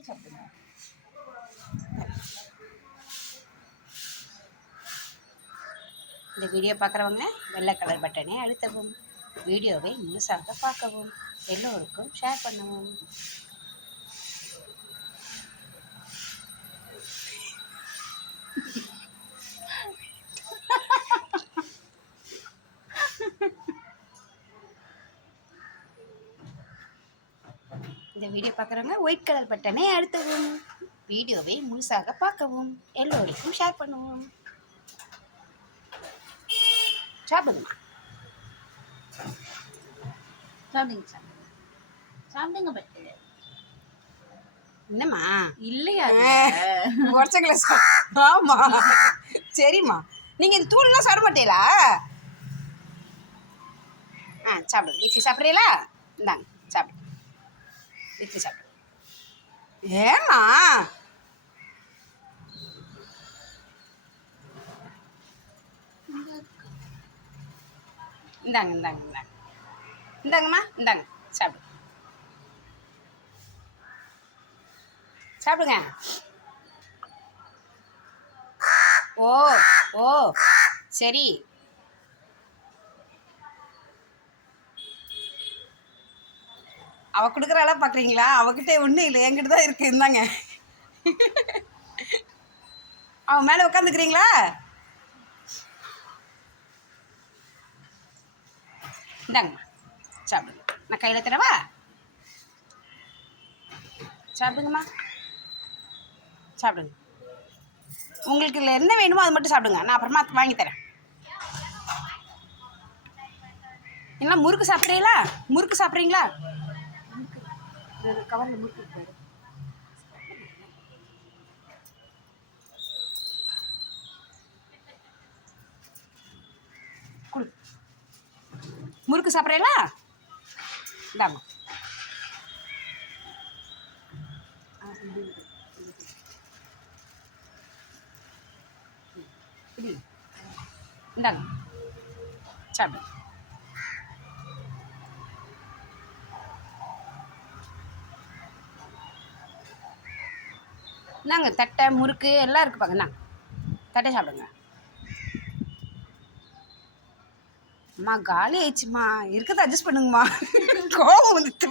வெட்டி சாப்பிடுங்க. இந்த வீடியோ பார்க்குறவங்க வெள்ளை கலர் பட்டனை அழுத்தவும் வீடியோவை முழுசாக பார்க்கவும் எல்லோருக்கும் ஷேர் பண்ணவும். இந்த வீடியோ பார்க்குறவங்க ஒயிட் கலர் பட்டனை அழுத்தவும். வீடியோவை முழுசாக பார்க்கவும். எல்லோருக்கும் ஷேர் பண்ணுவோம். சாப்பிடுங்கம்மா சாப்பிடுங்க சாப்பிடுங்க சாப்பிடுங்க பட்டு என்னம்மா? இல்லையா உடச்ச கிளாஸ் ஆமா. சரிம்மா. நீங்க இந்த தூள்லாம் சாப்பிட மாட்டீங்களா? ஆ சாப்பிடுங்க இட்லி சாப்பிட்றீங்களா? இந்தாங்க சாப்பிடு. இட்லி சாப்பிடு. ஏம்மா? இந்தாங்க இந்தாங்க இந்தாங்க. இந்தாங்கம்மா இந்தாங்க. சாப்பிடு. சாப்பிடுங்க. ஓ ஓ. சரி. அவ கொடுக்குற அளவு பார்க்குறீங்களா அவகிட்ட ஒன்றும் இல்லை. என்கிட்ட தான் இருக்கு. இருந்தாங்க அவன் மேலே உட்காந்துக்கிறீங்களா இந்தாங்கம்மா. சாப்பிடுங்க. நான் கையில் தரவா? சாப்பிடுங்கம்மா. சாப்பிடுங்க. உங்களுக்கு இதில் என்ன வேணுமோ அது மட்டும் சாப்பிடுங்க. நான் அப்புறமா வாங்கி தரேன். என்ன முறுக்கு சாப்பிட்றீங்களா? முறுக்கு சாப்பிட்றீங்களா? கவரில் முறுக்கு இருக்கு முறுக்கு சாப்பிட்றீங்களா? இந்தாங்க இந்தாங்க. சாப்பிடு. இந்தாங்க தட்டை முறுக்கு எல்லாம் இருக்கு பாங்க இந்தாங்க. தட்டை சாப்பிடுங்க. அம்மா காலி ஆயிடுச்சுமா இருக்கிறத அட்ஜஸ்ட் பண்ணுங்கம்மா. கோபம் வந்துட்டு.